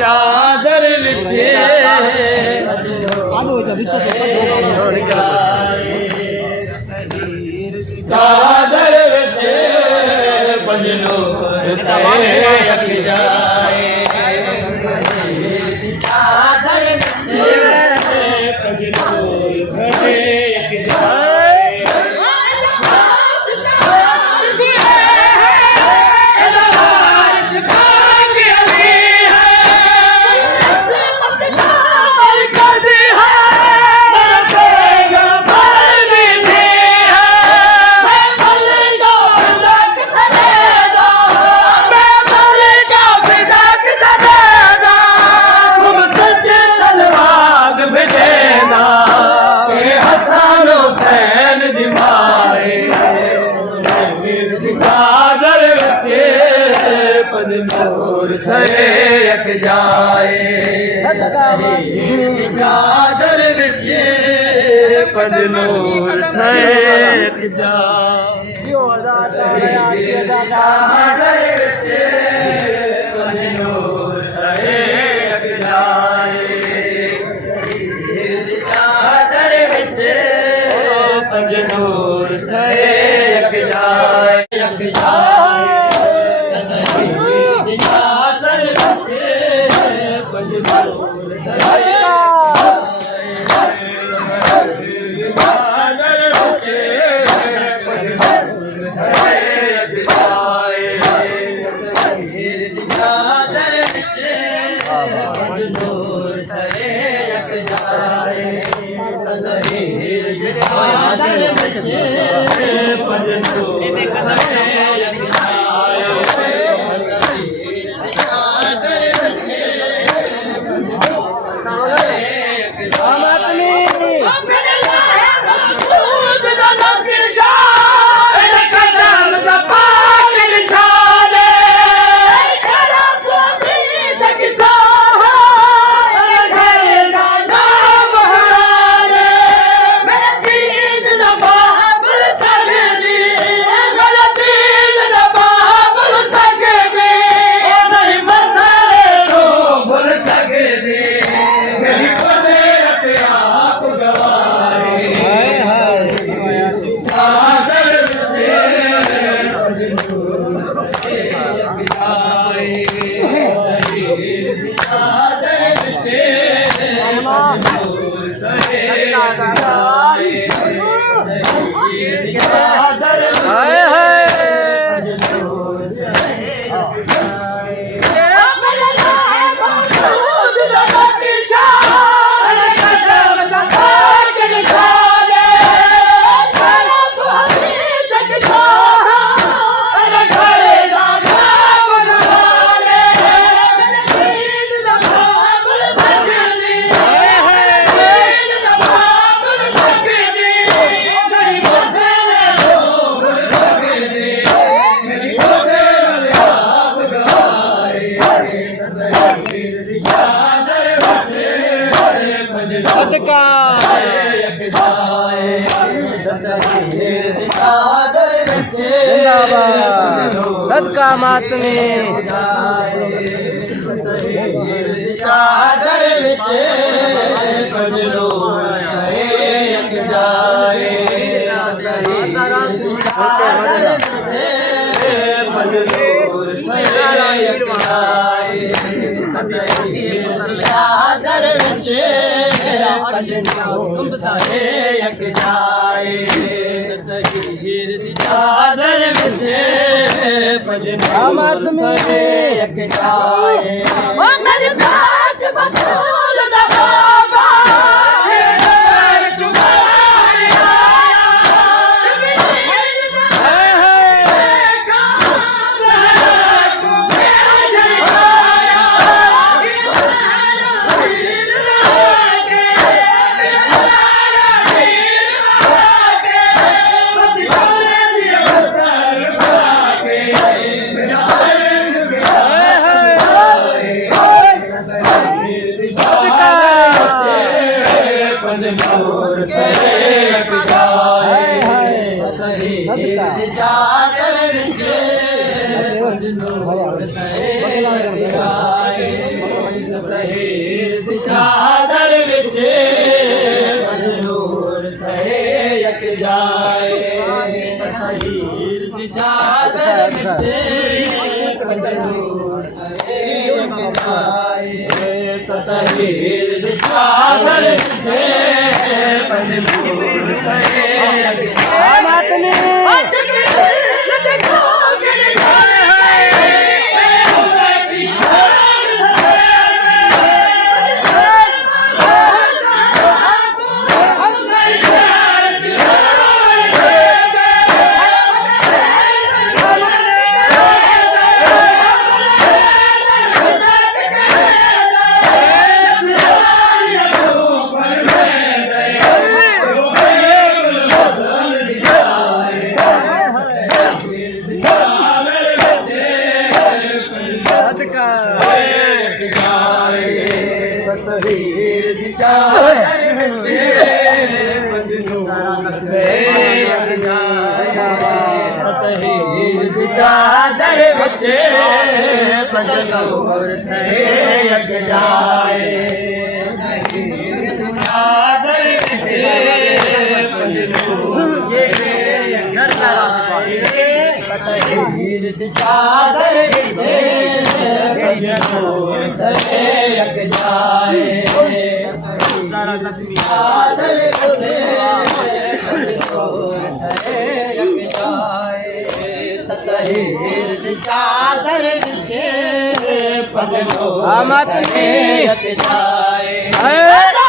चादर विछे चादर विछे बजनो यक जाए चादर विछे बजनो यक जाए यक जाए चादर विछे पजनूर यक जाए चादर विछे पजनूर यक जाए चादर विछे पजनूर यक जाए यक जाए सदका मातमी चादर विछे पजनूर यक जाए चादर विछे पजनूर यक जाए चादर विछे पजनूर यक जाए चादर विछे पजनूर यक जाए ओ मेरी बात बतूल दा बाबा पंजनूर थे जाए तहीर दी चादर विच पंजनूर थे यक जाए तहीर दी चादर विच पंजनूर थे यक जाए तहीर दी चादर विच पंजनूर थे यक तहीर दी चादर विच पंजनूर थे यक जाए तहीर दी चादर विच पंजनूर थे यक जाए तहीर दी चादर विच पंजनूर थे यक जाए तहीर दी चादर विच पंजनूर थे यक जाए चादर विच पंजनूर थे यक जाए तहीर दी चादर विच पंजनूर थे यक जाए